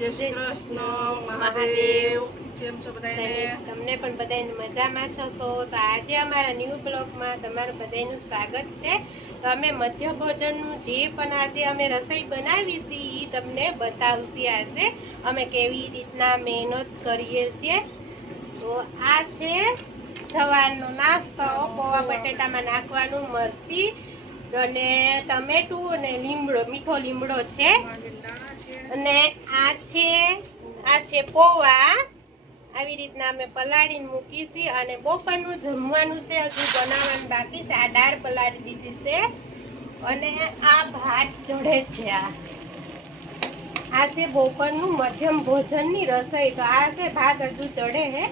જય શ્રી કૃષ્ણ મહાદેવ. કેમ છો બધાને? તમને પણ બધાને મજામાં છો? તો આજે અમારા ન્યૂ બ્લોગમાં તમારું બધાનું સ્વાગત છે. તો અમે મધ્ય ભોજનનું જે પણ આજે અમે રસોઈ બનાવી હતી એ તમને બતાવશી. આજે અમે કેવી રીતના મહેનત કરીએ છીએ. તો આ છે સવારનો નાસ્તો. પૌવા બટેટામાં નાખવાનું મરચી અને ટમેટું અને લીમડો, મીઠો લીમડો છે. અને આ છે પૌવા. આવી રીતના અમે પલાળીને મૂકીશી. અને બપોરનું જમવાનું છે, હજુ બનાવવાનું બાકી છે. આ દાળ પલાળી દીધી છે અને આ ભાત ચડે છે. આ છે બપોરનું મધ્યમ ભોજનની રસોઈ. તો આ છે ભાત હજુ ચડે છે.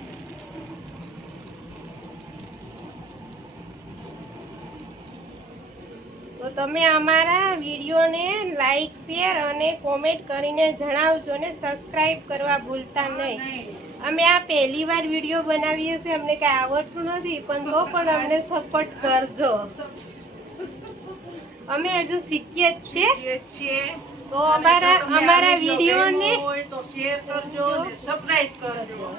તો તમે અમારા વિડીયોને લાઈક, શેર અને કોમેન્ટ કરીને જણાવજો ને સબસ્ક્રાઇબ કરવા ભૂલતા નહીં. અમે આ પહેલી વાર વિડીયો બનાવીએ છીએ, અમને કઈ આવડતું નથી, પણ તો પણ અમને સપોર્ટ કરજો. અમે હજુ શીખીએ જ છીએ. તો અમારા વિડીયોને શેર કરજો, સબસ્ક્રાઇબ કરજો.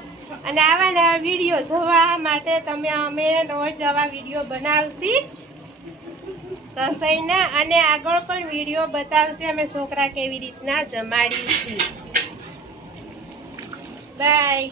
અને આવા નવા વિડીયો જોવા માટે અમે રોજ આવા વિડીયો બનાવશી રસોઈના. અને આગળ પણ વિડીયો બતાવશે અમે છોકરા કેવી રીતના જમાડીશી. બાય.